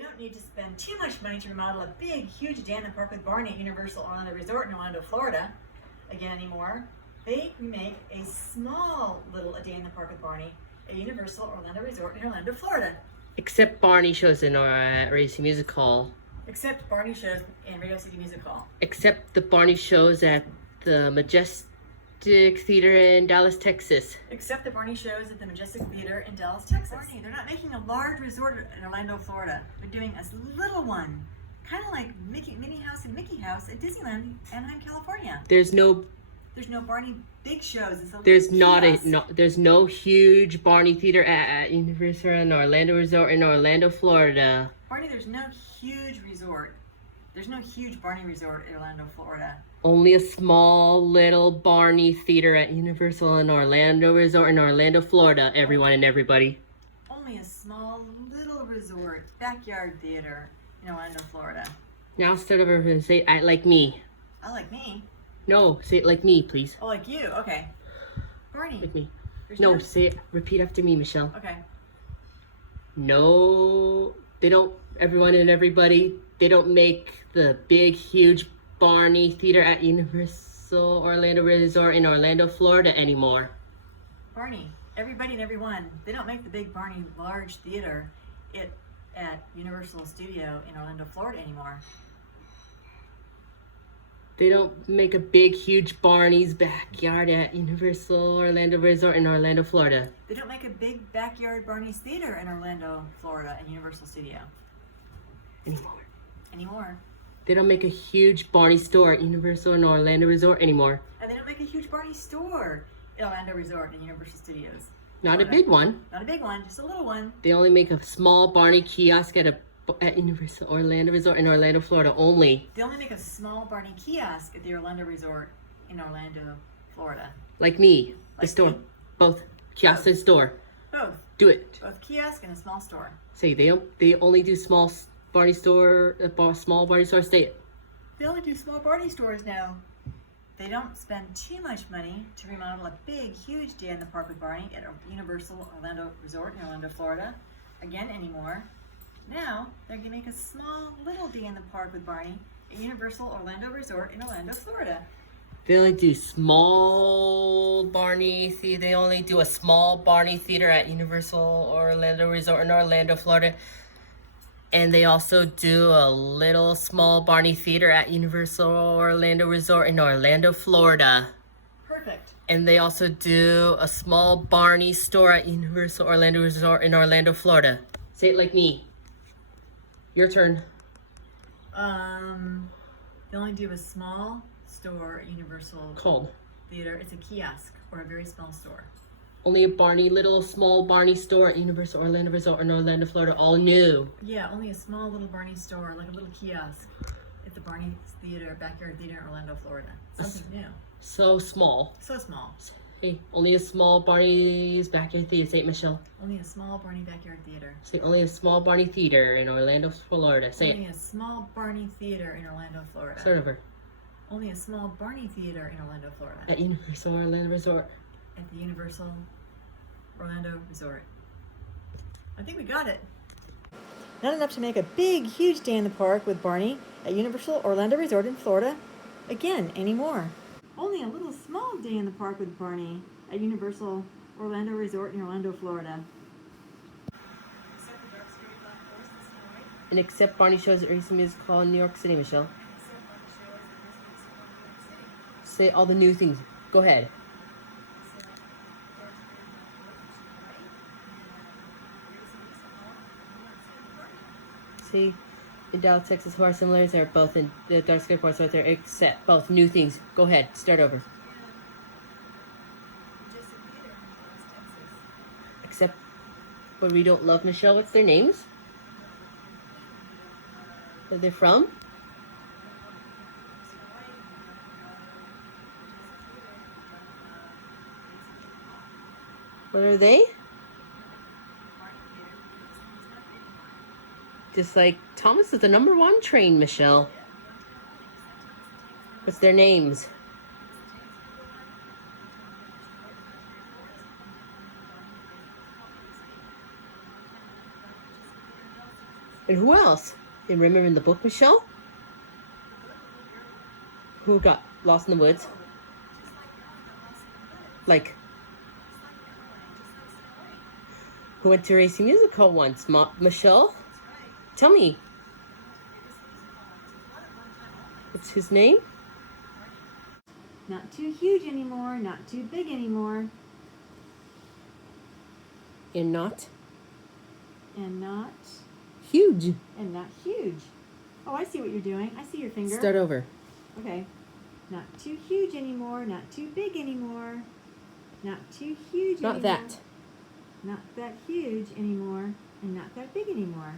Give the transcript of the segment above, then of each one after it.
don't need to spend too much money to remodel a big, huge day in the park with Barney at Universal Orlando Resort in Orlando, Florida, again anymore. They remake a small little A Day in the Park with Barney at Universal Orlando Resort in Orlando, Florida. Except Barney shows in our Racing Music Hall. Except Barney shows in Radio City Music Hall. Except the Barney shows at the Majestic Theater in Dallas, Texas. Except the Barney shows at the Majestic Theater in Dallas, Texas. Barney, they're not making a large resort in Orlando, Florida. They're doing a little one, kind of like Minnie House and Mickey House at Disneyland, Anaheim, California. There's no Barney big shows. There's no huge Barney theater at Universal in Orlando Resort in Orlando, Florida. Barney, there's no huge resort. There's no huge Barney resort in Orlando, Florida. Only a small little Barney theater at Universal in Orlando Resort in Orlando, Florida, everyone and everybody. Only a small little resort, backyard theater in Orlando, Florida. Now start over and say I like me. I like me. No, say it like me, please. Oh, like you? Okay. Barney. Like me. No, say it. Repeat after me, Michelle. Okay. No, they don't, everyone and everybody, they don't make the big, huge Barney theater at Universal Orlando Resort in Orlando, Florida anymore. Barney, everybody and everyone, they don't make the big Barney large theater at Universal Studio in Orlando, Florida anymore. They don't make a big, huge Barney's backyard at Universal Orlando Resort in Orlando, Florida. They don't make a big backyard Barney's theater in Orlando, Florida at Universal Studio. Anymore. They don't make a huge Barney store at Universal and Orlando Resort anymore. And they don't make a huge Barney store at Orlando Resort and Universal Studios. Not a big one. Not a big one, just a little one. They only make a small Barney kiosk at Universal Orlando Resort in Orlando, Florida only. They only make a small Barney kiosk at the Orlando Resort in Orlando, Florida. Like me. The Like store. me. Both. Kiosk and store. Both. Do it. Both kiosk and a small store. Say they only do small Barney store, small Barney store. Say it. They only do small Barney stores now. They don't spend too much money to remodel a big, huge day in the park with Barney at Universal Orlando Resort in Orlando, Florida, again anymore. Now, they're going to make a small little day in the park with Barney at Universal Orlando Resort in Orlando, Florida. They only do small Barney theater. They only do a small Barney theater at Universal Orlando Resort in Orlando, Florida. And they also do a little small Barney theater at Universal Orlando Resort in Orlando, Florida. Perfect. And they also do a small Barney store at Universal Orlando Resort in Orlando, Florida. Say it like me. Your turn. They only do a small store at Universal Called. Theater. It's a kiosk or a very small store. Only a little small Barney store at Universal Orlando Resort in Orlando, Florida. All new. Yeah, only a small little Barney store, like a little kiosk at the Barney Theater, backyard theater in Orlando, Florida. Something new. So small. So small. Hey, only a small Barney's backyard theater. Say it, Michelle. Only a small Barney backyard theater. Say only a small Barney theater in Orlando, Florida. Say Only it. a small Barney theater in Orlando, Florida. Start over. Only a small Barney theater in Orlando, Florida. At Universal Orlando Resort. At the Universal Orlando Resort. I think we got it. Not enough to make a big, huge day in the park with Barney at Universal Orlando Resort in Florida again anymore. Only a little small day in the park with Barney at Universal Orlando Resort in Orlando, Florida. And except Barney shows at Racing Music Hall in New York City, Michelle. Say all the new things. Go ahead. See, in Dallas, Texas, who are similar, they're both in the dark sky parts right there, except both new things. Go ahead, start over. Except what we don't love, Michelle, what's their names? Where they're from? What are they? Just like Thomas is the #1 train, Michelle. What's their names? And who else? And remember in the book, Michelle? Who got lost in the woods? Like, who went to Racing Musical once? Michelle? Tell me. What's his name? Not too huge anymore, not too big anymore. And not And not, huge. and not huge. Oh, I see what you're doing. I see your finger. Start over. Okay. Not too huge anymore, not too big anymore. Not too huge Not anymore. that. Not that huge anymore, and not that big anymore.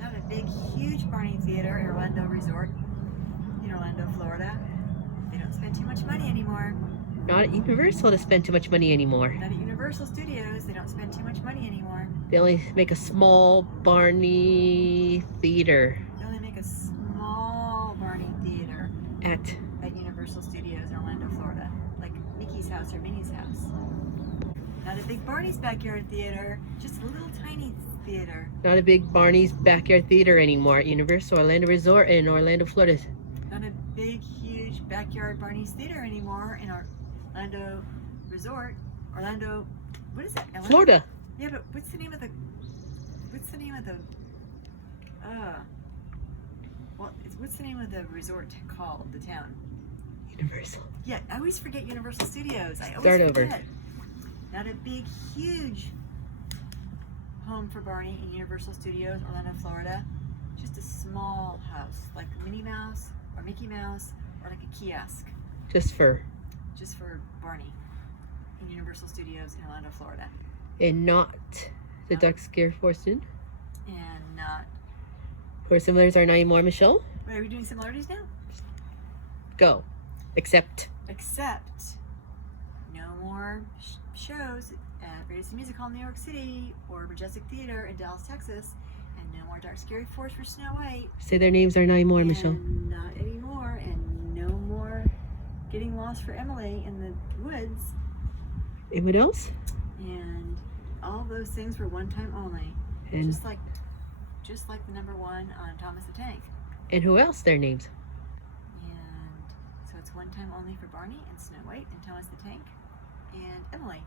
Not a big, huge Barney Theater in Orlando Resort in Orlando, Florida. They don't spend too much money anymore. Not at Universal to spend too much money anymore. Not at Universal Studios. They don't spend too much money anymore. They only make a small Barney theater They only make a small Barney Theater at at Universal Studios in Orlando, Florida. Like Mickey's house or Minnie's house. Not a big Barney's Backyard Theater. Just a little tiny theater. not a big Barney's Backyard Theater anymore at Universal Orlando Resort in Orlando, Florida. Not a big, huge backyard Barney's Theater anymore in our Orlando Resort. Orlando, what is it? Orlando? Florida. Yeah, but what's the name of the, what's the name of the resort called, the town? Universal. Yeah, I always forget Universal Studios. I always Start over. forget. Not a big, huge home for Barney in Universal Studios, Orlando, Florida. Just a small house, like Minnie Mouse or Mickey Mouse, or like a kiosk, Just for, just for Barney in Universal Studios in Orlando, Florida. and not the Duck Scare Fortune. And not. Or similars are not anymore, Michelle? Wait, are we doing similarities now? Go. Except. Except no more shows at Disney Music Hall in New York City or Majestic Theater in Dallas, Texas, and no more Dark Scary Force for Snow White. Say their names are not anymore, and Michelle. Not anymore, and no more Getting Lost for Emily in the Woods. And what else? And all those things were one time only. And Just like the number one on Thomas the Tank. and who else? Their names. And so it's one time only for Barney and Snow White and Thomas the Tank and Emily.